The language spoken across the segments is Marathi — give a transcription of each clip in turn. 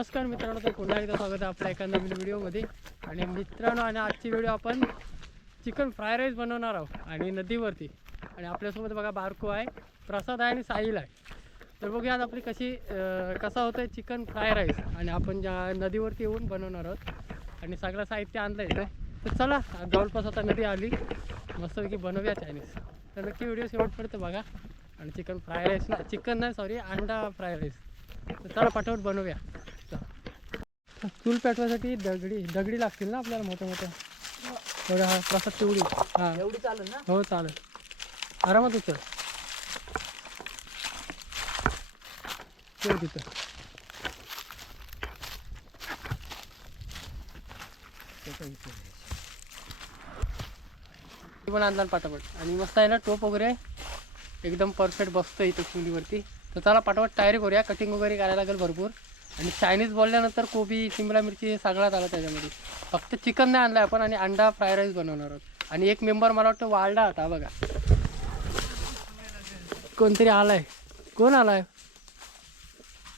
नमस्कार मित्रांनो तर पुन्हा एकदा स्वागत आहे आपल्या एका नवीन व्हिडिओमध्ये. आणि मित्रांनो आणि आजची व्हिडिओ आपण चिकन फ्राय राईस बनवणार आहोत आणि नदीवरती. आणि आपल्यासोबत बघा बारको आहे प्रसाद आहे आणि साहिल आहे. तर बघूया आज आपली कशी कसा होतं चिकन फ्राय राईस. आणि आपण ज्या नदीवरती येऊन बनवणार आहोत आणि सगळं साहित्य आणलं इथं. तर चला जवळपास आता नदी आली. मस्तपैकी बनवूया चायनीज. तर नक्की व्हिडिओ शेवटपर्यंत बघा. आणि चिकन फ्राय राईस ना चिकन नाही सॉरी अंडा फ्राय राईस. तर चला पाठवून बनवूया. चला. पेटवायसाठी दगडी दगडी लागतील ना आपल्याला मोठ्या मोठ्या थोड्या हा प्रसाद चिवडी हां. एवढी चालेल ना? हो चालेल. आरामात उचल ठेव तिथं. ती पण आणला पाटापट. आणि मस्त आहे ना टोप वगैरे? एकदम परफेक्ट बसतं इथं चुलीवरती. तर चला पाटापट तयारी करूया. कटिंग वगैरे करायला लागेल भरपूर. आणि चायनीज बोलल्यानंतर कोबी शिमला मिरची हे सगळ्यात आलं त्याच्यामध्ये. फक्त चिकन नाही आणलं आपण आणि अंडा फ्राय राईस बनवणार आहोत. आणि एक मेंबर मला वाटतं वालडा होता बघा. कोणतरी आलाय. कोण आलाय?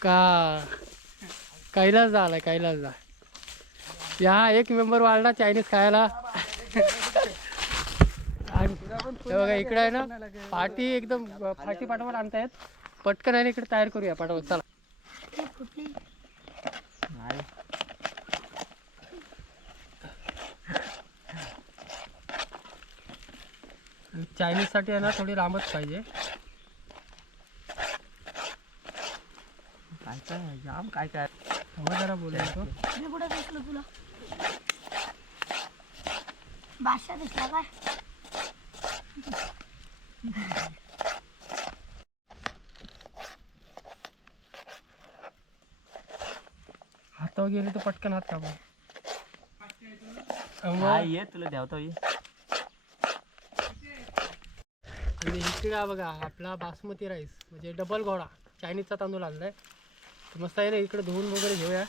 का? कैलास आलाय कैलास या एक मेंबर वाढला चायनीज खायला. आणि बघा इकडे आहे ना पाठी एकदम फाटी पाठवत आणतायत. पटकन आहे ना इकडे तयार करूया पाठवत चला. साठी आहे ना थोडी लांबच पाहिजे. काय काय जाम काय काय हवा जरा बोलायचो मी कुठं दिसलं तुला? बादशाह दिसला काय? हातावर गेले तर पटकन हात कापू हा ये तुला द्यावतो ये. आणि इकडे बघा आपला बासमती राईस म्हणजे डबल घोडा. चायनीजचा तांदूळ आणलाय. मस्त आहे ना इकडे धुवून वगैरे घेऊया.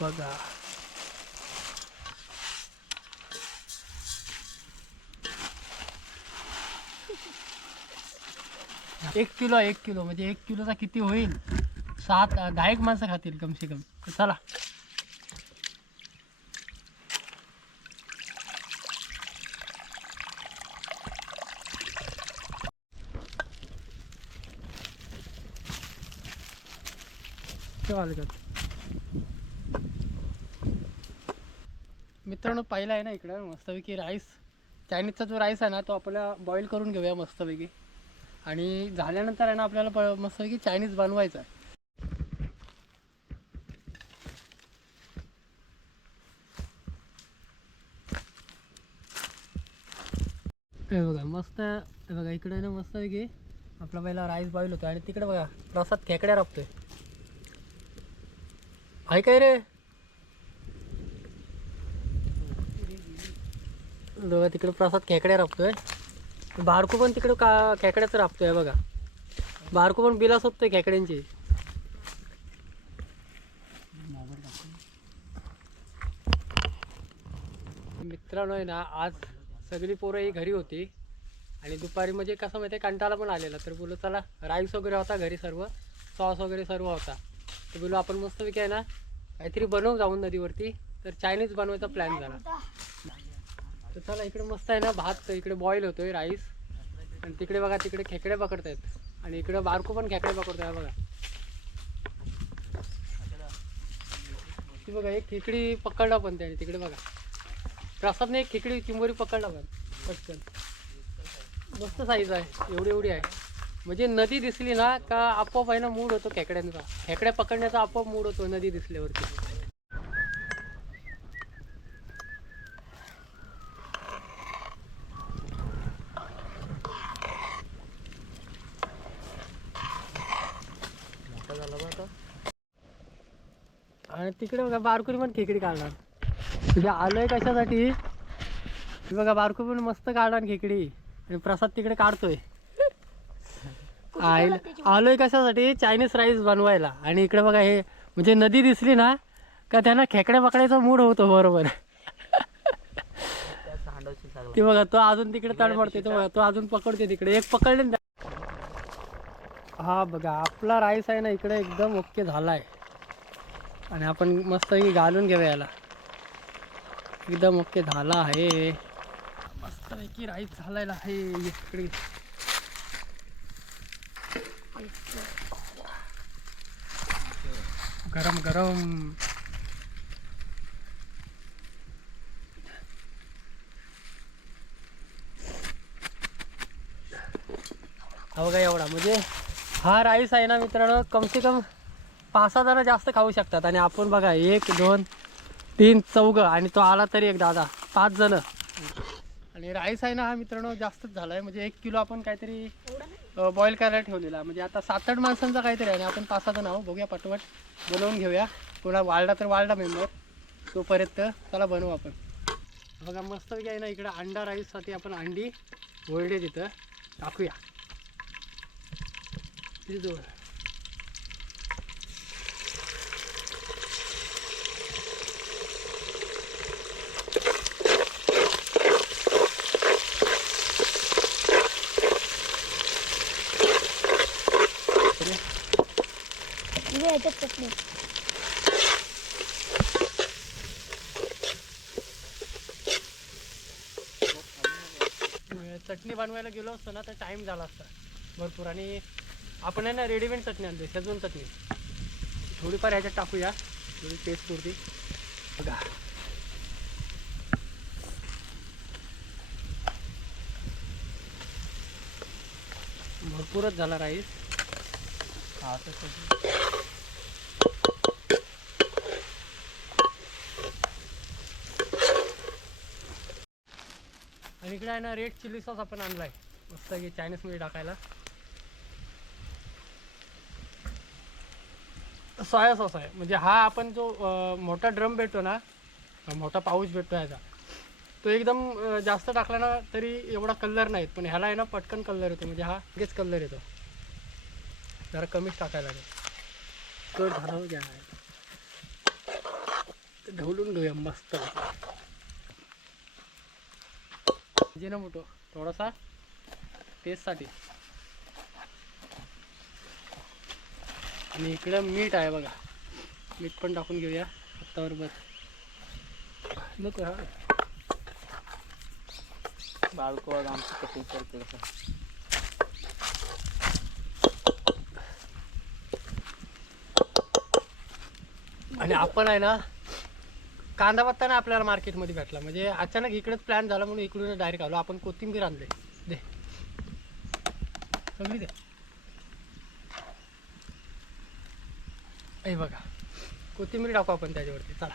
बघा. एक किलो एक किलो. म्हणजे एक किलोचा किती होईल? सात दहा एक माणसं खातील कमसे कम तर चला. चालेल मित्रांनो पहिला आहे ना इकडं मस्तपैकी राईस चायनीजचा जो राईस आहे ना तो आपल्याला बॉईल करून घेऊया मस्तपैकी. आणि झाल्यानंतर आहे ना आपल्याला प- मस्तपैकी चायनीज बनवायचं आहे. हे बघा मस्त हे बघा इकडे ना मस्तपैकी आपला पहिला राईस बॉईल होतो आणि तिकडे बघा प्रसाद खेकड्या राबतोय. आहे काय रे? बघा तिकडे प्रसाद खेकड्या राबतोय. बारको पण तिकडे का खेकड्याच राबतोय बघा. बारको पण बिलास होतोय खेकड्यांची. मित्रांनो आहे ना आज सगळी पोरं ही घरी होती. आणि दुपारी म्हणजे कसं माहिती आहे कंटाळा पण आलेला. तर बोललो चला राईस वगैरे होता घरी सर्व सॉस वगैरे सर्व होता. तर बोललो आपण मस्तपैकी आहे ना काहीतरी बनवू जाऊन नदीवरती. तर चायनीज बनवायचा प्लॅन झाला. तर चला इकडे मस्त आहे ना भात इकडे बॉईल होतोय राईस आणि तिकडे बघा तिकडे खेकडे पकडतायत. आणि इकडे बारको पण खेकडे पकडतोय बघा. ती बघा एक खेकडी पकडला पण त्याने तिकडे बघा. प्रसादने एक खेकडी चिंबोरी पकडला पण. पटकन. मस्त साईज आहे एवढी एवढी आहे. म्हणजे नदी दिसली ना का आपोआप आहे ना मूड होतो खेकड्यांचा. खेकड्या पकडण्याचा आपोआप मूड होतो नदी दिसल्यावरती मोठा झाला बा आता आणि तिकडे बघा बारकुरी पण खेकडी काढणार. म्हणजे आलोय कशासाठी? हे बघा बारकू पण मस्त काढणार खेकडी. आणि प्रसाद तिकडे काढतोय. आलोय कशासाठी? चायनीज राईस बनवायला. आणि इकडे बघा हे म्हणजे नदी दिसली ना का त्यांना खेकड्या पकडायचा मूड होतो बरोबर. ते बघा तो अजून तिकडे तडमडते तो बघा तो अजून पकडते तिकडे. एक पकडले ना हा बघा आपला राईस आहे ना इकडे एकदम ओके झाला आहे आणि आपण मस्त घालून घेऊया याला. एकदम ओके झाला आहे. मस्तपैकी राईस झालेला आहे इकडे. गरम गरम. हो हा का एवढा. म्हणजे हा राईस आहे ना मित्रांनो कम से कम पाच सहा जण जास्त खाऊ शकतात. आणि आपण बघा एक दोन तीन चौघं आणि तो आला तरी एक दादा. पाच जण. आणि राईस आहे ना हा मित्रांनो जास्तच झाला आहे म्हणजे एक किलो आपण काहीतरी बॉईल करायला ठेवलेला. म्हणजे आता सात आठ माणसांचा काहीतरी आहे आणि आपण पाच सहा जण आहोत. बघूया पटवट. बनवून घेऊया. कोणा वाळला तर वाळला मेंबर तोपर्यंत त्याला बनवू आपण. बघा मस्त आहे ना इकडं अंडा राईससाठी आपण अंडी वळले तिथं टाकूया. किती दोन चटणी. चटणी बनवायला गेलो असतो ना तर टाईम झाला असता. भरपूर. आणि आपण आहे ना रेडीमेड चटणी आणते शेजून चटणी. थोडीफार ह्याच्यात टाकूया. थोडी टेस्ट पुरती. बघा. भरपूरच झाला राईस. हा आणि इकडे आहे ना रेड चिली सॉस आपण आणलाय. मस्त की चायनीजमध्ये टाकायला. सोया सॉस आहे. म्हणजे हा आपण जो मोठा ड्रम भेटतो ना मोठा पाऊच भेटतो ह्याचा तो एकदम जास्त टाकला ना तरी एवढा कलर नाहीत. पण ह्याला आहे ना पटकन कलर येतो. म्हणजे हा लगेच कलर येतो. जरा कमीच टाकायला लागेल. कट झालं घ्या. ढवलून घेऊया मस्त. जिना मोठो थोडासा टेस्टसाठी आणि इकडं मीठ आहे बघा. मीठ पण टाकून घेऊया बस नको हा. बाळको आमचं कटिंग करते आणि आपण आहे ना कांदा पत्ता ना आपल्याला मार्केटमध्ये भेटला. म्हणजे अचानक इकडेच प्लॅन झाला म्हणून इकडून डायरेक्ट आलो. आपण कोथिंबीर आणले. दे. सगळी दे. हे बघा. कोथिंबीर टाकू आपण त्याच्यावरती. चला.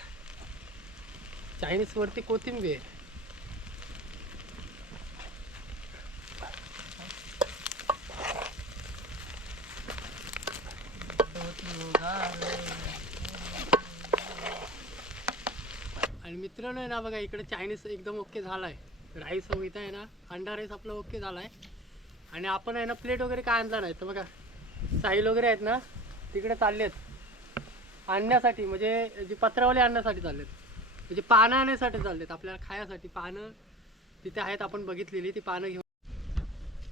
चायनीजवरती कोथिंबीर आणि मित्रांनो आहे ना बघा इकडे चायनीज एकदम ओके झाला आहे राईस इथं आहे ना अंडा राईस आपला ओके झाला आहे आणि आपण आहे ना प्लेट वगैरे काय आणला नाही. तर बघा साईल वगैरे आहेत ना तिकडे चालले आहेत आणण्यासाठी म्हणजे जे पत्रावले आणण्यासाठी चाललेत. म्हणजे पानं आणण्यासाठी चाललेत. आपल्याला खायासाठी पानं तिथे आहेत आपण बघितलेली ती पानं घेऊन.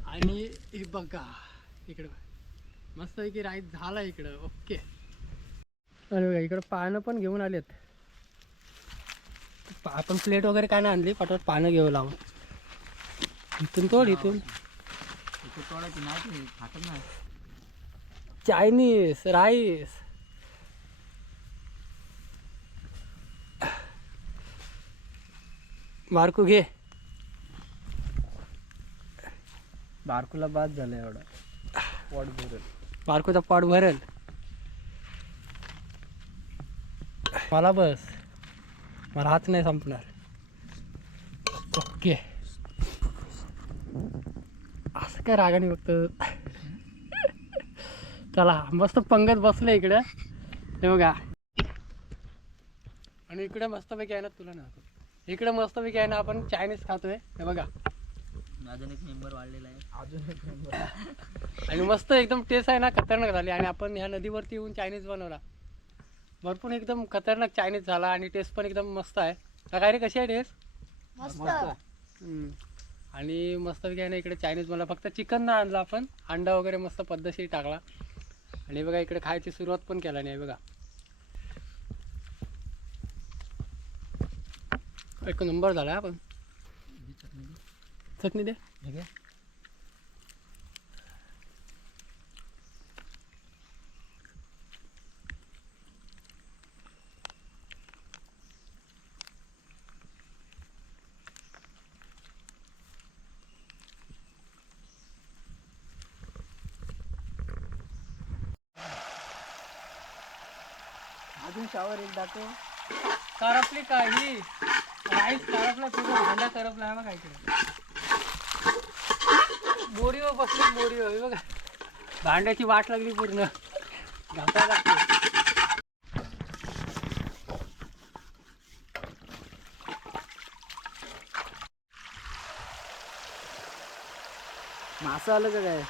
आणि हे बघा इकडं मस्त की राईस झाला इकडं. ओके अरे बघा इकडं पानं पण घेऊन आलेत. आहेत आपण प्लेट वगैरे काय नाही आणली पटापट पानं घेऊ लावून. इथून तोड इथून. चायनीज राईस मार्कू घे. बारकोला बाद झालं एवढा. पोट भरल. मार्कूचा पाठ भरेल. मला बस. मला हात नाही संपणार. ओके. असं काय रागाने बघत चला मस्त पंगत बसलं इकडं. हे बघा. आणि इकडे मस्तपैकी आहे ना तुला ना इकडे मस्तपैकी आहे ना आपण चायनीज खातोय. हे बघा. अजून एक मेंबर वाढलेला आहे. अजून एक मेंबर आणि मस्त एकदम टेस्ट आहे ना खतरनाक झाली. आणि आपण ह्या नदीवरती येऊन चायनीज बनवला. भरपूर एकदम खतरनाक चायनीज झाला आणि टेस्ट पण एकदम मस्त आहे. का काय रे कशी आहे टेस्ट मस्त. आणि मस्तपैकी आहे ना इकडे चायनीज मला फक्त चिकन नाही आणलं आपण. अंडा वगैरे मस्त पद्धतशीर टाकला. आणि बघा इकडे खायची सुरुवात पण केला नाही बघा. एक नंबर झाला आपण चटणी दे. अजून शावर एक दाखव करपली काही राईस करपला तुझा भांडा करपला आहे बघा इकडे. मोडीवर बसली मोडीवर हे बघा. भांड्याची वाट लागली पूर्ण. घासायला लागते. मासा आलं का काय?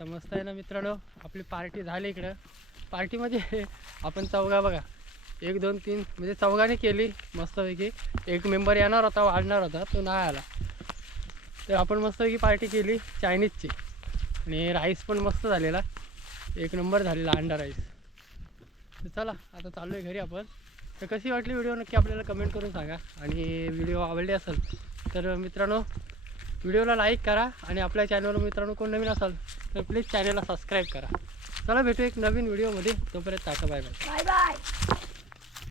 तर आता मस्त आहे ना मित्रांनो आपली पार्टी झाली इकडं. पार्टीमध्ये म्हणजे आपण चौघा बघा. एक दोन तीन म्हणजे चौघाने केली मस्तपैकी. एक मेंबर येणार होता वाढणार होता तो नाही आला. तर आपण मस्तपैकी पार्टी केली चायनीजची. आणि राईस पण मस्त झालेला. एक नंबर झालेला अंडा राईस. तर चला आता चाललो आहे घरी आपण. तर कशी वाटली व्हिडिओ नक्की आपल्याला कमेंट करून सांगा. आणि व्हिडिओ आवडली असेल तर मित्रांनो व्हिडिओला लाईक करा. आणि आपल्या चॅनलवर मित्रांनो कोण नवीन असाल तर प्लीज चॅनलला सबस्क्राईब करा. चला भेटू एक नवीन व्हिडिओमध्ये तोपर्यंत टाका बाय बाय बाय बाय